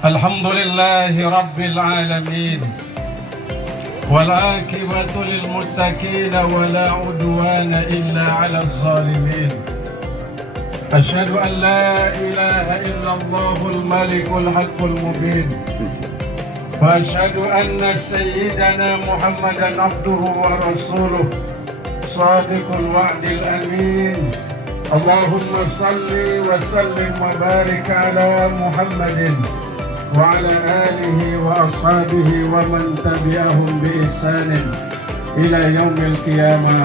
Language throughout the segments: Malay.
الحمد لله رب العالمين والعاقبة للمتقين ولا عدوان إلا على الظالمين. أشهد أن لا إله إلا الله الملك الحق المبين، وأشهد أن سيدنا محمدا عبده ورسوله صادق الوعد الأمين. اللهم صل وسلم وبارك على محمد وعلى آله وأصحابه ومن تبعهم بإحسان إلى يوم القيامة.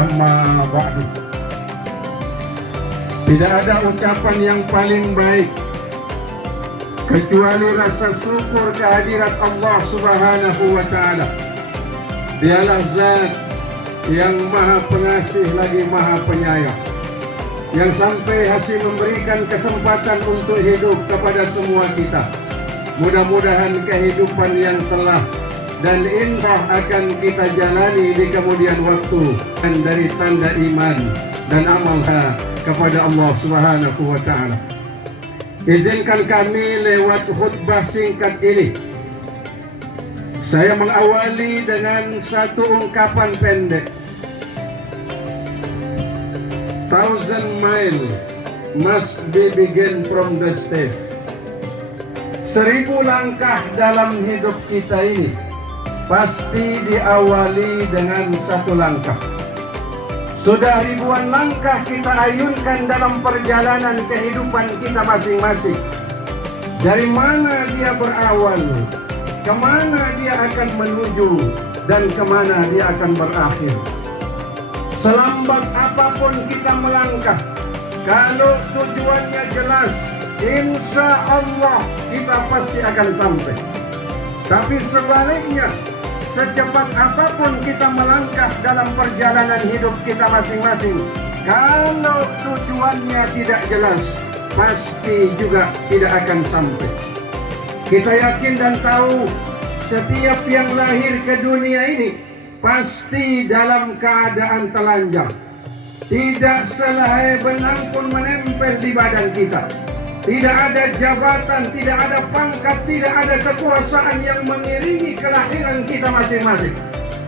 Amma ba'du. Tidak ada ucapan yang paling baik kecuali rasa syukur kehadirat Allah Subhanahu wa Ta'ala. Dialah Zat yang Maha Pengasih lagi Maha Penyayang, yang sampai hasil memberikan kesempatan untuk hidup kepada semua kita. Mudah-mudahan kehidupan yang telah dan indah akan kita jalani di kemudian waktu dan dari tanda iman dan amal kepada Allah Subhanahu wa Ta'ala. Izinkan kami lewat khutbah singkat ini, saya mengawali dengan satu ungkapan pendek. 1,000 miles must be begin from the step. 1000 langkah dalam hidup kita ini pasti diawali dengan satu langkah. Sudah ribuan langkah kita ayunkan dalam perjalanan kehidupan kita masing-masing. Dari mana dia berawal, kemana dia akan menuju, dan kemana dia akan berakhir. Selambat apapun kita melangkah, kalau tujuannya jelas, insya Allah kita pasti akan sampai. Tapi sebaliknya, secepat apapun kita melangkah dalam perjalanan hidup kita masing-masing, kalau tujuannya tidak jelas, pasti juga tidak akan sampai. Kita yakin dan tahu setiap yang lahir ke dunia ini pasti dalam keadaan telanjang. Tidak selai benang pun menempel di badan kita. Tidak ada jabatan, tidak ada pangkat, tidak ada kekuasaan yang mengiringi kelahiran kita masing-masing.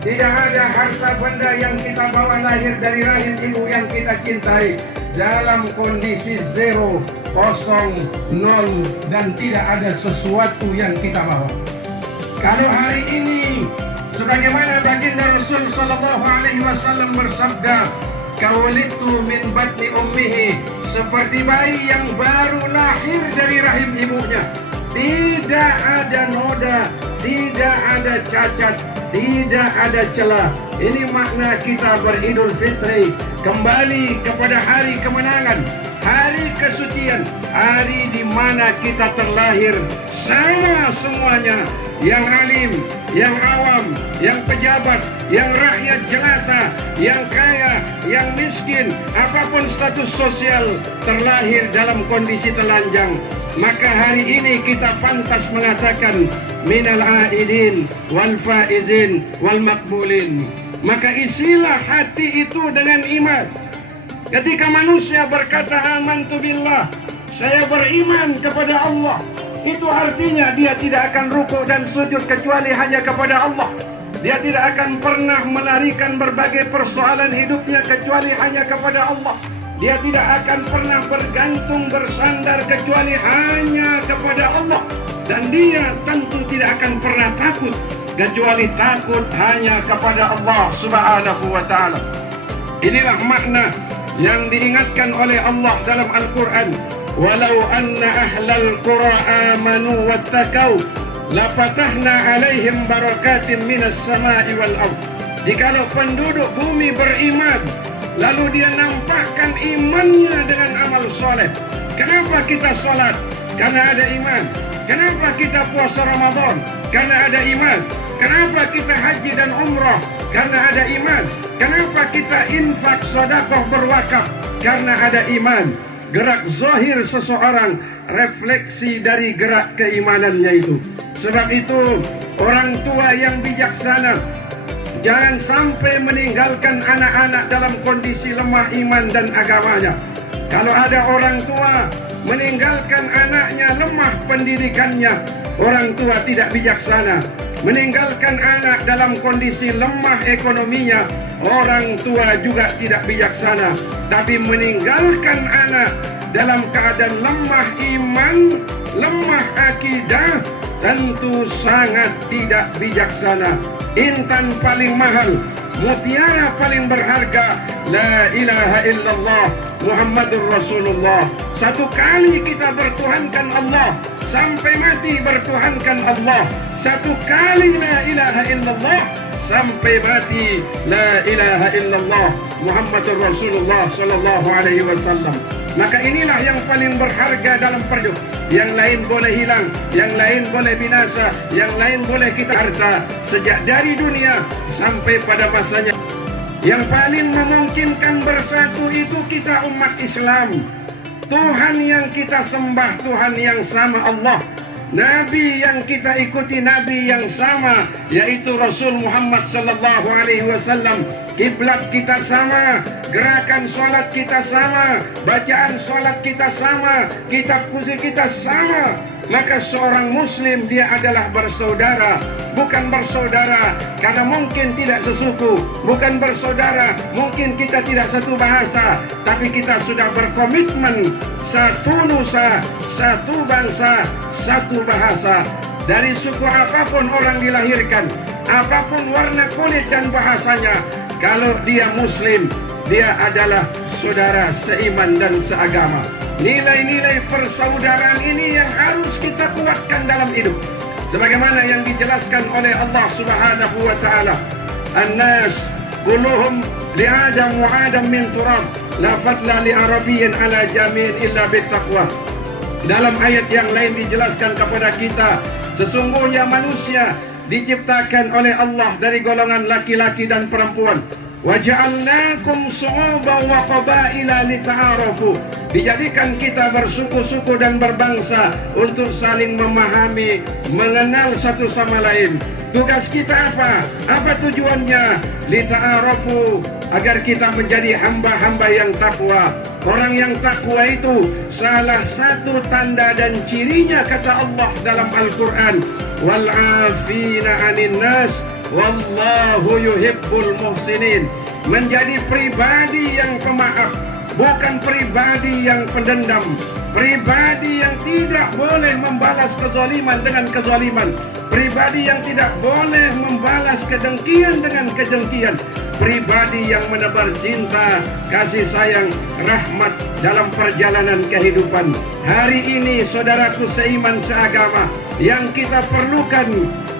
Tidak ada harta benda yang kita bawa lahir dari rahim ibu yang kita cintai dalam kondisi zero, kosong, nol, dan tidak ada sesuatu yang kita bawa. Kalau hari ini, sebagaimana baginda Rasul Sallallahu Alaihi Wasallam bersabda, "Kawalitu min batni ummihi," seperti bayi yang baru lahir dari rahim ibunya. Tidak ada noda, tidak ada cacat, tidak ada celah. Ini makna kita beridul fitri, kembali kepada hari kemenangan, hari kesucian, hari di mana kita terlahir sama semuanya, yang alim, yang awam, yang pejabat, yang rakyat jelata, yang kaya, yang miskin, apapun status sosial, terlahir dalam kondisi telanjang. Maka hari ini kita pantas mengatakan minal aidin wal faizin wal makbulin. Maka isilah hati itu dengan iman. Ketika manusia berkata amantu billah, saya beriman kepada Allah, itu artinya dia tidak akan rukuk dan sujud kecuali hanya kepada Allah. Dia tidak akan pernah melarikan berbagai persoalan hidupnya kecuali hanya kepada Allah. Dia tidak akan pernah bergantung bersandar kecuali hanya kepada Allah. Dan dia tentu tidak akan pernah takut kecuali takut hanya kepada Allah Subhanahu wa Ta'ala. Inilah makna yang diingatkan oleh Allah dalam Al-Quran. Walau anna ahlal qura amanu wattaqau lafatahna alaihim barakatin minas sama'i wal ardh. Jikalau penduduk bumi beriman, lalu dia nampakkan imannya dengan amal soleh. Kenapa kita sholat? Karena ada iman. Kenapa kita puasa Ramadan? Karena ada iman. Kenapa kita haji dan umrah? Karena ada iman. Kenapa kita infak, sedekah, berwakaf? Karena ada iman. Gerak zahir seseorang refleksi dari gerak keimanannya itu. Sebab itu orang tua yang bijaksana jangan sampai meninggalkan anak-anak dalam kondisi lemah iman dan agamanya. Kalau ada orang tua meninggalkan anaknya lemah pendidikannya, orang tua tidak bijaksana. Meninggalkan anak dalam kondisi lemah ekonominya, orang tua juga tidak bijaksana. Tapi meninggalkan anak dalam keadaan lemah iman, lemah akidah, tentu sangat tidak bijaksana. Intan paling mahal, mutiara paling berharga, la ilaha illallah Muhammadur Rasulullah. Satu kali kita bertuhankan Allah, sampai mati bertuhankan Allah. Satu kali la ilaha illallah, sampai mati la ilaha illallah Muhammadur Rasulullah sallallahu alaihi wasallam. Maka inilah yang paling berharga dalam hidup. Yang lain boleh hilang, yang lain boleh binasa, yang lain boleh kita harta sejak dari dunia sampai pada masanya. Yang paling memungkinkan bersatu itu kita umat Islam. Tuhan yang kita sembah, Tuhan yang sama Allah. Nabi yang kita ikuti, Nabi yang sama, yaitu Rasul Muhammad sallallahu alaihi wasallam. Kiblat kita sama, gerakan sholat kita sama, bacaan sholat kita sama, kitab suci kita sama. Maka seorang muslim dia adalah bersaudara. Bukan bersaudara karena mungkin tidak sesuku, bukan bersaudara mungkin kita tidak satu bahasa, tapi kita sudah berkomitmen satu nusa, satu bangsa, satu bahasa. Dari suku apapun orang dilahirkan, apapun warna kulit dan bahasanya, kalau dia muslim, dia adalah saudara seiman dan seagama. Nilai-nilai persaudaraan ini yang harus kita kuatkan dalam hidup. Sebagaimana yang dijelaskan oleh Allah Subhanahu wa taala, "An-nas kulluhum li Adam wa Adam min turab, la fadla li Arabiyyin ala jami'in illa bittaqwa." Dalam ayat yang lain dijelaskan kepada kita, sesungguhnya manusia diciptakan oleh Allah dari golongan laki-laki dan perempuan. Waja'alnakum su'uban wa qabaila lita'arafu. Dijadikan kita bersuku-suku dan berbangsa untuk saling memahami, mengenal satu sama lain. Tugas kita apa? Apa tujuannya? Lita'arafu, agar kita menjadi hamba-hamba yang takwa. Orang yang takwa itu salah satu tanda dan cirinya kata Allah dalam Al-Quran, wal'afina 'anil nas wallahu yuhibbul muhsinin. Menjadi pribadi yang pemaaf, bukan pribadi yang pendendam, pribadi yang tidak boleh membalas kezaliman dengan kezaliman, pribadi yang tidak boleh membalas kedengkian dengan kedengkian, pribadi yang menebar cinta, kasih sayang, rahmat dalam perjalanan kehidupan. Hari ini saudaraku seiman seagama, yang kita perlukan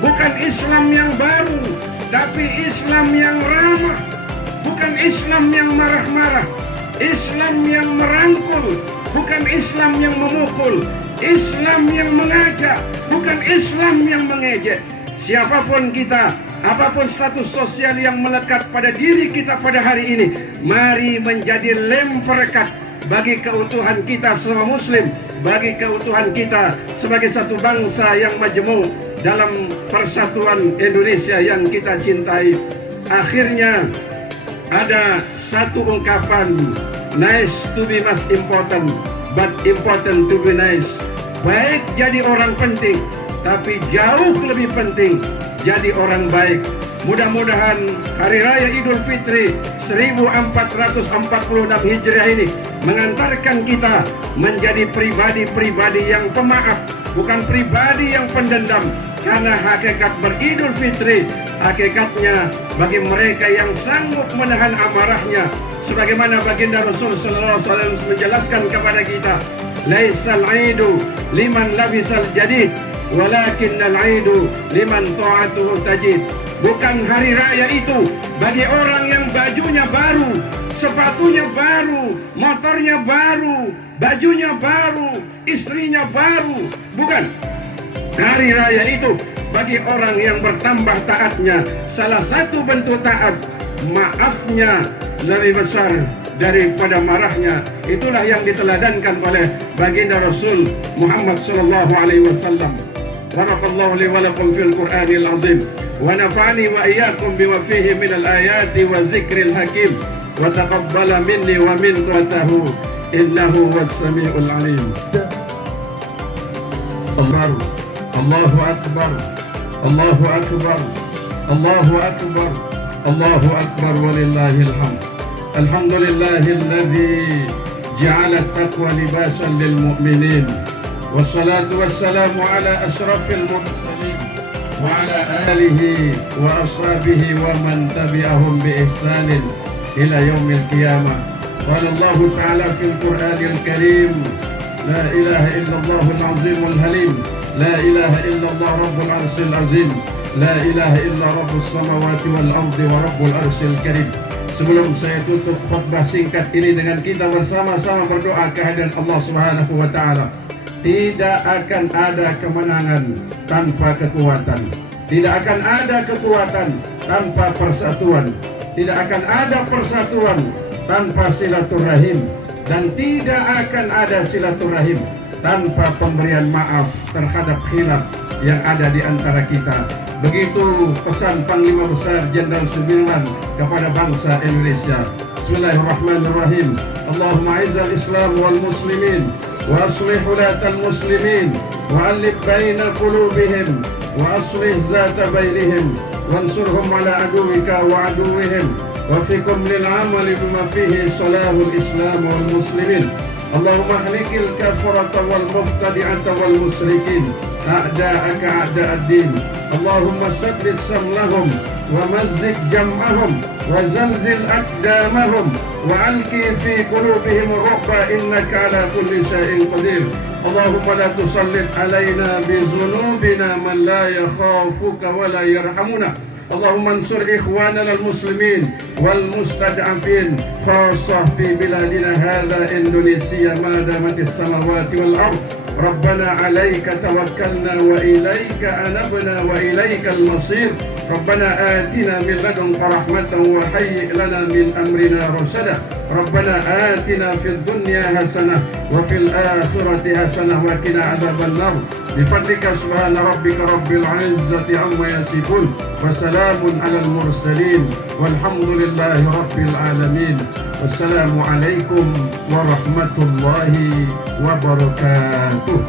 bukan Islam yang baru, tapi Islam yang ramah. Bukan Islam yang marah-marah, Islam yang merangkul, bukan Islam yang memukul, Islam yang mengajak, bukan Islam yang mengejek. Siapapun kita, apapun status sosial yang melekat pada diri kita pada hari ini, mari menjadi lem perekat bagi keutuhan kita sebagai muslim, bagi keutuhan kita sebagai satu bangsa yang majmuk dalam persatuan Indonesia yang kita cintai. Akhirnya ada satu ungkapan, nice to be most important, but important to be nice. Baik jadi orang penting, tapi jauh lebih penting jadi orang baik. Mudah-mudahan Hari Raya Idul Fitri 1446 Hijriah ini mengantarkan kita menjadi pribadi-pribadi yang pemaaf, bukan pribadi yang pendendam. Karena hakikat beridul fitri, hakikatnya bagi mereka yang sanggup menahan amarahnya, sebagaimana baginda Rasul sallallahu alaihi wasallam menjelaskan kepada kita, laisal aidu liman labisal jadid, walakinnal aidu liman ta'atuhu tajid. Bukan hari raya itu bagi orang yang bajunya baru, sepatunya baru, motornya baru, bajunya baru, istrinya baru. Bukan. Hari raya itu bagi orang yang bertambah taatnya. Salah satu bentuk taat, maafnya lebih besar daripada marahnya. Itulah yang diteladankan oleh baginda Rasul Muhammad sallallahu alaihi wasallam. Barakallahu li wa lakum fil Qur'anil azim wa nafa'ani wa iyyakum bima fihi minal ayati wa zikril hakim wa taqabbala minni wa minkum إنه هو السميع العليم. الله أكبر، الله أكبر، الله أكبر، الله أكبر ولله الحمد. الحمد لله الذي جعل التقوى لباسا للمؤمنين، والصلاة والسلام على أشرف المرسلين وعلى آله وأصحابه ومن تبعهم بإحسان إلى يوم القيامة. قال الله تعالى في القرآن الكريم: لا إله إلا الله العظيم الحليم، لا إله إلا الله رب العرش العظيم، لا إله إلا رب السماوات والأرض ورب العرش الكريم. Sebelum saya tutup khutbah singkat ini dengan kita bersama-sama berdoa kehadiran Allah Subhanahu wa taala. Tidak akan ada kemenangan tanpa kekuatan. Tidak akan ada kekuatan tanpa persatuan. Tidak akan ada persatuan tanpa silaturahim. Dan tidak akan ada silaturahim tanpa pemberian maaf terhadap khilaf yang ada di antara kita. Begitu pesan Panglima Besar Jenderal Sudirman kepada bangsa Indonesia. Bismillahirrahmanirrahim. Allahumma izzal Islam wal muslimin wa aslih ulatal muslimin wa alif baina qulubihim wa aslih zata bainihim wansurhum ala aduwika wa aduwihim wa fikum lil amali bima fihi salahul Islam wal muslimin. Allahumma ahlikil kafarata wal mubtadi'ata wal musyrikin a'da'aka a'da'ad-din. Allahumma saddid samlahum wa mazzik jam'ahum wa zalzil aqdamahum wa alqi fi qulubihim ar-ru'ba innaka ala kulli shay'in qadir. Allahumma la tusallit alaina bi dhunubina man la yakhafuka wa la yarhamuna. اللهم انصر إخواننا المسلمين والمستضعفين خاصة في بلادنا هذا إندونيسيا ما دامت السماوات والأرض. ربنا عليك توكلنا وإليك أنبنا وإليك المصير. ربنا آتنا من لدنك رحمة وهيئ لنا من أمرنا رشدا. ربنا آتنا في الدنيا حسنة وفي الآخرة حسنة وقنا عذاب النار. بفضلك سبحان ربك رب العزة عما يصفون وسلام على المرسلين والحمد لله رب العالمين. والسلام عليكم ورحمة الله وبركاته.